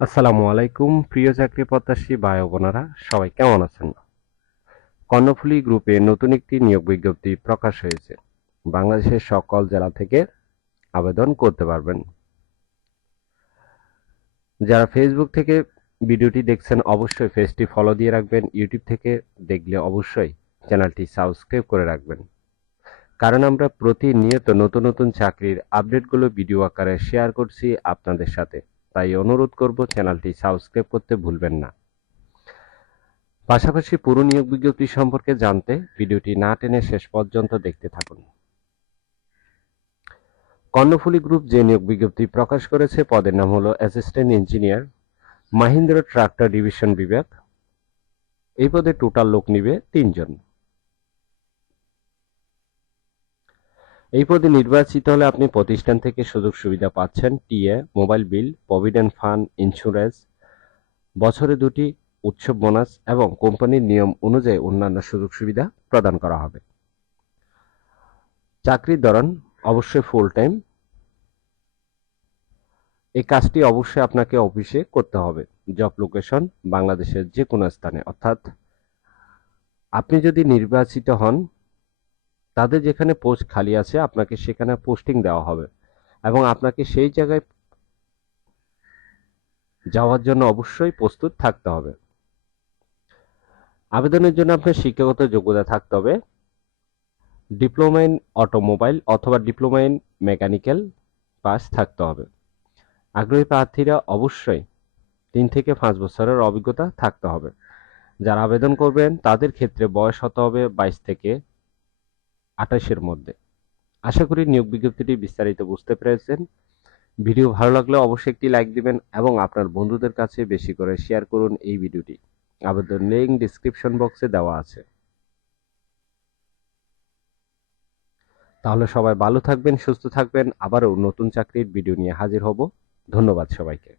আসসালামু আলাইকুম, প্রিয় চাকরি প্রত্যাশী ভাই বোনেরা, সবাই কেমন আছেন? কর্ণফুলী গ্রুপে নতুন একটি নিয়োগ বিজ্ঞপ্তি প্রকাশ হয়েছে। বাংলাদেশের সকল জেলা থেকে আবেদন করতে পারবেন। যারা ফেসবুক থেকে ভিডিওটি দেখছেন, অবশ্যই পেজটি ফলো দিয়ে রাখবেন। ইউটিউব থেকে দেখলে অবশ্যই চ্যানেলটি সাবস্ক্রাইব করে রাখবেন। কারণ আমরা প্রতিনিয়ত নতুন নতুন চাকরির আপডেটগুলো, ভিডিও আকারে শেয়ার করছি আপনাদের সাথে। তাই অনুরোধ করব চ্যানেলটি সাবস্ক্রাইব করতে ভুলবেন না। পাশাপাশি পুরো নিয়োগ বিজ্ঞপ্তি সম্পর্কে জানতে ভিডিওটি না টেনে শেষ পর্যন্ত দেখতে থাকুন। কর্ণফুলী গ্রুপ যে নিয়োগ বিজ্ঞপ্তি প্রকাশ করেছে, পদের নাম হলো assistant engineer, Mahindra tractor division বিভাগ। এই পদে টোটাল লোক নিবে তিনজন। এই পদে নির্বাচিত হলে আপনি প্রতিষ্ঠান থেকে সুযোগ সুবিধা পাচ্ছেন, TA, mobile bill, provident fund, insurance, বছরে দুটি উৎসব বোনাস এবং কোম্পানির নিয়ম অনুযায়ী অন্যান্য সুযোগ সুবিধা প্রদান করা হবে। চাকরির ধরন অবশ্যই ফুল টাইম এই কাজটি অবশ্যই আপনাকে অফিসে করতে হবে। জব লোকেশন বাংলাদেশের যে কোনো স্থানে। অর্থাৎ আপনি যদি নির্বাচিত হন তাদের যেখানে পোস্ট খালি আছে, আপনাকে সেখানে পোস্টিং দেওয়া হবে। এবং আপনাকে সেই জায়গায় যাওয়ার জন্য অবশ্যই প্রস্তুত থাকতে হবে। আবেদনের জন্য আপনার শিক্ষাগত যোগ্যতা থাকতে হবে। ডিপ্লোমা ইন অটোমোবাইল অথবা ডিপ্লোমা ইন মেকানিক্যাল পাস থাকতে হবে। আগ্রহী প্রার্থীরা অবশ্যই তিন থেকে পাঁচ বছরের অভিজ্ঞতা থাকতে হবে। যারা আবেদন করবেন, তাদের ক্ষেত্রে বয়স হতে হবে বাইশ থেকে আঠাশের মধ্যে। আশা করি নিয়োগ বিজ্ঞপ্তিটি বিস্তারিত বুঝতে পেরেছেন। ভিডিও ভালো লাগলে অবশ্যই একটি লাইক দিবেন এবং আপনার বন্ধুদের কাছে বেশি করে শেয়ার করুন এই ভিডিওটি। আবেদন লিঙ্ক ডিসক্রিপশন বক্সে দেওয়া আছে। তাহলে সবাই ভালো থাকবেন, সুস্থ থাকবেন। আবারও নতুন চাকরির ভিডিও নিয়ে হাজির হব। ধন্যবাদ সবাইকে।